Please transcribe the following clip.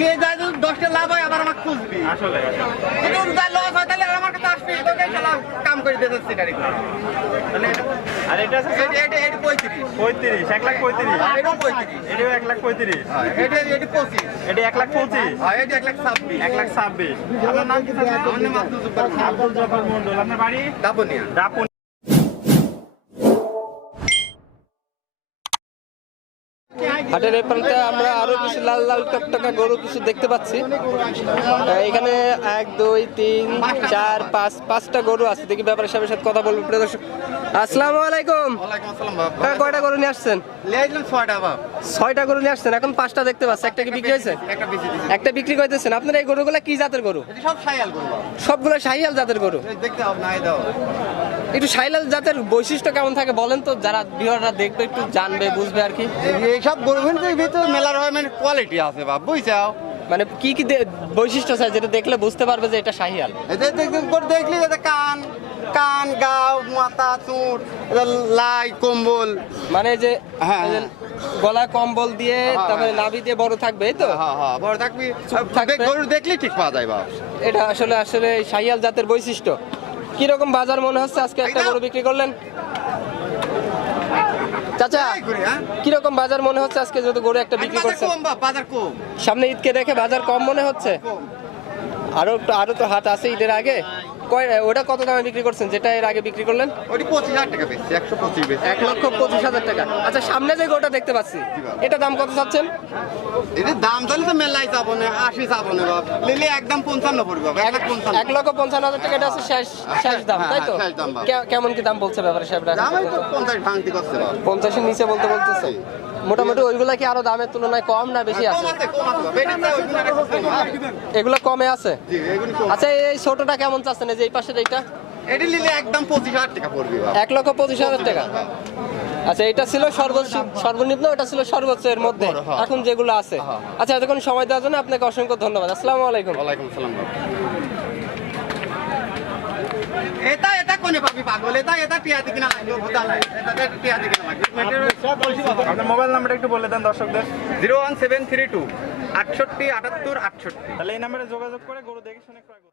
নিয়ে যায় যদি 10টা লাভ হয় আবার আমাকে খুঁজবি আসলে যদি যা লস হয় তাহলে আমার কাছে আসবি তোকে শালা কাম করে দিতে হচ্ছে গাড়ি করে তাহলে আর এটা আছে এটা 35 35 1,35,000 এটা 35 এটাও 1,35,000 এটা 25 এটা 1,25,000 হ্যাঁ এটা 126 1,26,000 আপনার নাম কি স্যার? আমার নাম আব্দুল জব্বার আব্দুল জব্বার মন্ডল। আপনার বাড়ি দাপনিয়া দাপুন। হাটের এই প্রান্তে আমরা আরো কিছু লাল লাল টকটকা গরু কিছু দেখতে পাচ্ছি। এখানে 1 2 3 4 5 5টা গরু আছে। দেখি ব্যাপারের সাথে কথা বলবো। প্রিয় দর্শক আসসালামু আলাইকুম। ওয়ালাইকুম আসসালাম বাবা কাকা কয়টা গরু নিয়ে আসছেন? লেজলাম 6টা বাবা 6টা গরু নিয়ে আসছেন, এখন 5টা দেখতে পাচ্ছি। একটা কি বিক্রি হয়েছে? একটা বেশি দিছি একটা বিক্রি করতেছেন। আপনার এই গরুগুলা কি জাতের গরু? এটা সব শাইয়াল করব সবগুলো শাহিয়াল জাতের গরু। দেখতে হবে না দাও একটু শাহিয়াল জাতের বৈশিষ্ট্য কেমন থাকে বলেন তো, যারা ভিউয়াররা দেখবে একটু জানবে বুঝবে আর কি। এই সব গরুর ভিতরে মেলার হয় মানে কোয়ালিটি আছে বাবা বুঝছাও মানে কি কি বৈশিষ্ট্য আছে যেটা দেখলে বুঝতে পারবে যে এটা শাহিয়াল? এদের দেখলি যাতে কান কান গাও মাথা চুট লাই কম্বল মানে যে হ্যাঁ, এই যে হ্যাঁ। গলা কম্বল দিয়ে হ্যাঁ, তারপরে হ্যাঁ। নাভি দিয়ে বড় থাকবে, এই তো? হ্যাঁ হ্যাঁ বড় থাকবি থাকবে। গরু দেখলি ঠিক পাওয়া যায় বাবা এটা আসলে আসলে শাহিয়াল জাতের বৈশিষ্ট্য। কি রকম বাজার মনে হচ্ছে আজকে একটা গরু বিক্রি করলেন? চাচা এই ঘুরে, হ্যাঁ? কি রকম বাজার মনে হচ্ছে আজকে যদি গরু একটা বিক্রি বাজার করছেন? কম বাবা বাজার কম সামনে ঈদকে দেখে বাজার কম মনে হচ্ছে? কম আরো তো হাট আছে ঈদের আগে। ওটা কত দামে বিক্রি করছেন যেটা এর আগে বিক্রি করলেন? ওটি 25,000 টাকা বেশি 125 বেশি 1,25,000 টাকা। আচ্ছা সামনে যে গরুটা দেখতে পাচ্ছি এটা দাম কত চাচ্ছেন? এদের দাম তাহলে তো মেলাই যাবো না 80 যাবো না বাবা লিলে একদম 55 পড়বে বাবা 1,55 1,55,000 টাকা। এটা আছে শেষ দাম, তাই তো? হ্যাঁ, শেষ দাম বাবা। কেমন কি দাম বলছে ব্যাপারে সাহেবরা? দাম এই তো 50 ভাঙতি করছে বাবা 50-এর নিচে বলতেছে। মোটামুটি ওইগুলা কি আরো দামের তুলনায় কম না বেশি কম আছে? আছে বাবা এটা তো ওইগুলো একটা কম, হ্যাঁ। এগুলো কমে আছে। জি এগুলো কম আচ্ছা এই ছোটটা কেমন চাচ্ছেন, এই যে এই পাশের এইটা? এটি লিলে একদম 25,000 টাকা পড়বে বাবা 1,25,000 টাকা। আচ্ছা এটা ছিল সর্বনিম্ন, এটা ছিল সর্বোচ্চ এর মধ্যে হ্যাঁ। এখন যেগুলো আছে। হ্যাঁ। আচ্ছা এতক্ষণ সময় দেওয়ার জন্য আপনাকে অসংখ্য ধন্যবাদ। আসসালামু আলাইকুম। ওয়ালাইকুম আসসালাম বাবা এটা কোনে পাবি পাগল এটা টিয়া দিকে না লাগবে ভোতালাই এটা টিয়া দিকে না লাগবে আপনার মোবাইল নাম্বারটা একটু বলে দেন দর্শকদের। 01732 68 78 68 তাহলে এই নাম্বারে যোগাযোগ করে গরু দেখে শুনে ক্রয় করুন।